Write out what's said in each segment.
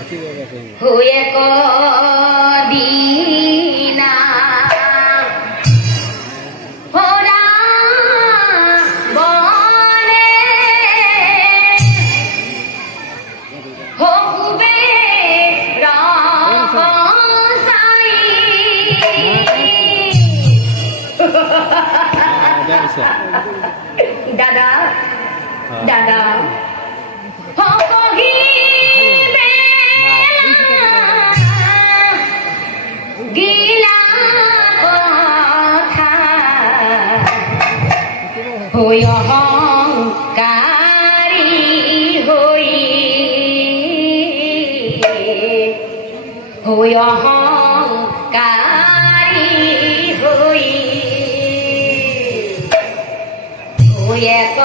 huye kodina hora bone hokube rahosai dada dada hokohi gila kotha hoy অহংকারী হই hoy অহংকারী হই hoy এক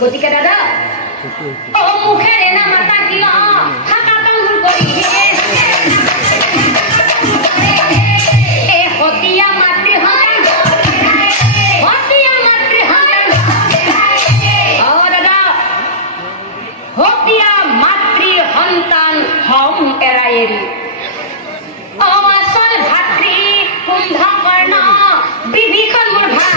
গতিকে দাদা ও মুখেৰে না মাতা কিয় থাকা তাঙ্গুল কৰি হতিয়া মাতৃ সন্তান ও দাদা হতিয়া মাতৃ সন্তান হম এৰাই এৰি অমাচল ভাতৃ কুম্ভকৰ্ণ বিভীষণ মোৰ ভাই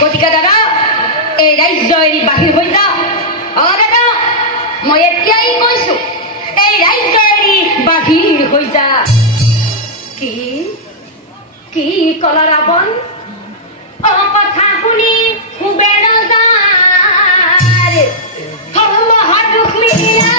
গতিকে দাদা এই ৰাজ্য এৰি বাহিৰ হৈ যা দাদা মই এতিয়াই কৈছো এই ৰাজ্য এৰি বাহিৰ হৈ যা কি কি কলা ৰাৱণ কথা শুনি খুবে ৰজাৰ মহাদুখ মিলিয়া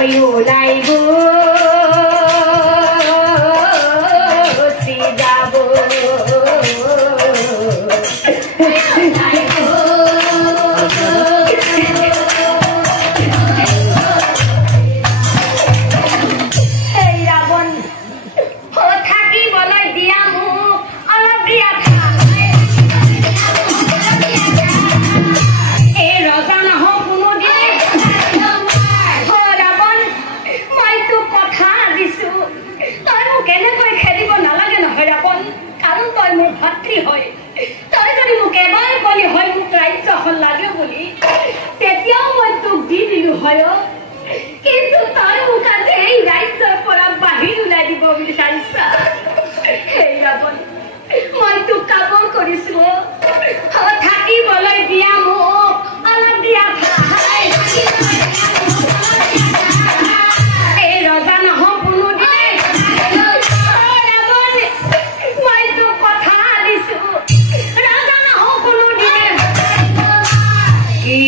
হইও নাই গো সি যাব কিন্তু তাৰ মুখাতে এই ৰাজ্যৰ পৰা বাহিৰ ওলাই দিব বিচাৰিছা সেই ৰাৱণ মই তোক কাম কৰিছো থাকিবলৈ দিয়া মোক অলপ দিয়া এই ৰজা নহওঁ কোনোদিনে ৰাৱণ মই তোক কথা দিছো ৰজা নহওঁ কোনোদিনে কি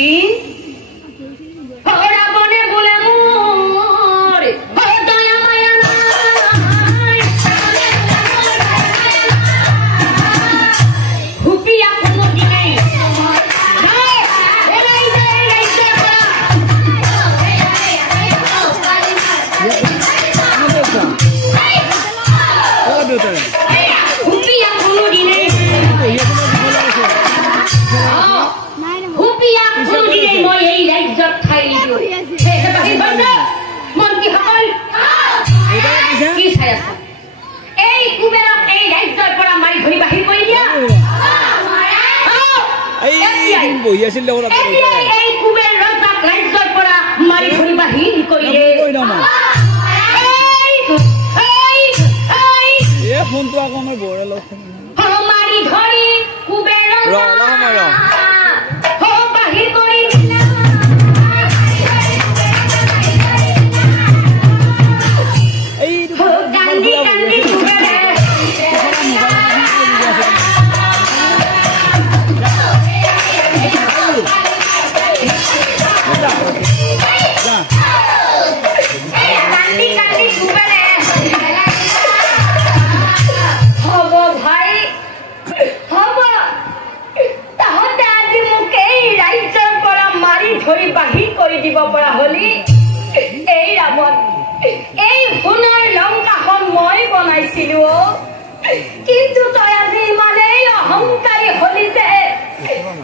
কিন্তু তই আজি ইমানেই অহংকাৰী হলি যে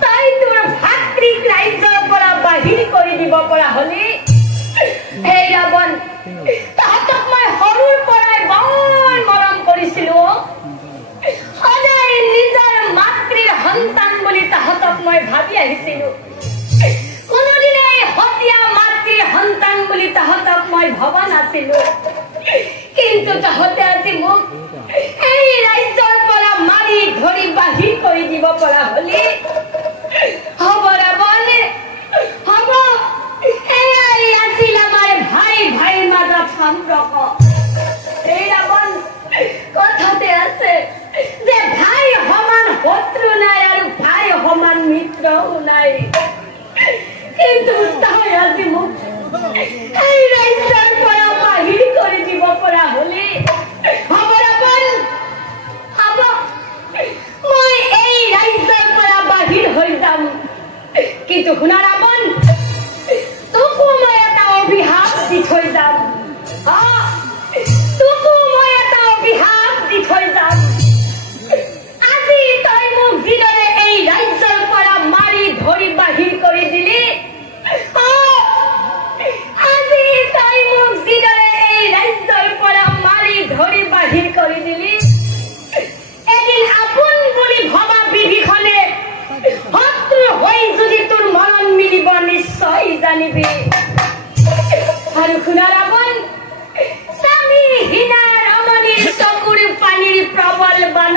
তই তোৰ ভাতৃক ৰাজ্যৰ পৰা বাহিৰ কৰি দিব পৰা হলি এই ৰাৱণ তাহাঁতক মই সৰুৰ পৰাই বৰ মৰম কৰিছিলো সদায় নিজৰ মাতৃৰ সন্তান বুলি তাহাঁতক মই ভাবি আহিছিলো কোনোদিনে হতিয়া মাতৃৰ সন্তান বুলি তাহাঁতক মই ভবা নাছিলো কিন্তু তাহাঁতে আজি মোক এই ৰাজ্যৰ পৰা মাৰি ধৰি বাহিৰ কৰি দিব পৰা হলি হ'ব ৰাৱণ হ'ব এয়াই আছিল আমাৰ ভাই ভাইৰ মাজত সম্পৰ্ক এই ৰাৱণ কথাতে আছে যে ভাই সমান শত্ৰু নাই আৰু ভাই সমান মিত্ৰও নাই কিন্তু তই আজি মোক এই ৰাজ্যৰ পৰা বাহিৰ কৰি দিব পৰা হলি হ'ব ৰাৱণ হ'ব মই এই ৰাজ্যৰ পৰা বাহিৰ হৈ যাম কিন্তু শুনা ৰাৱণ তোকো মই এটা অভিশাপ দি থৈ যাম তোকো মই এটা অভিশাপ দি থৈ যাম আজি তই মোক যিদৰে এই ৰাজ্যৰ পৰা মাৰি ধৰি বাহিৰ কৰি দিলি আজি তই মোক যিদৰে এই ৰাজ্যৰ পৰা মাৰি ধৰি বাহিৰ কৰি দিলি এদিন আপোন বুলি ভবা বিভীষণে শত্ৰু হৈ যদি তোৰ মৰণ মিলিব নিশ্চয় জানিবি আৰু শুনা ৰাৱণ স্বামী হীনা ৰমণীৰ চকুৰ পানীৰ প্ৰবল বান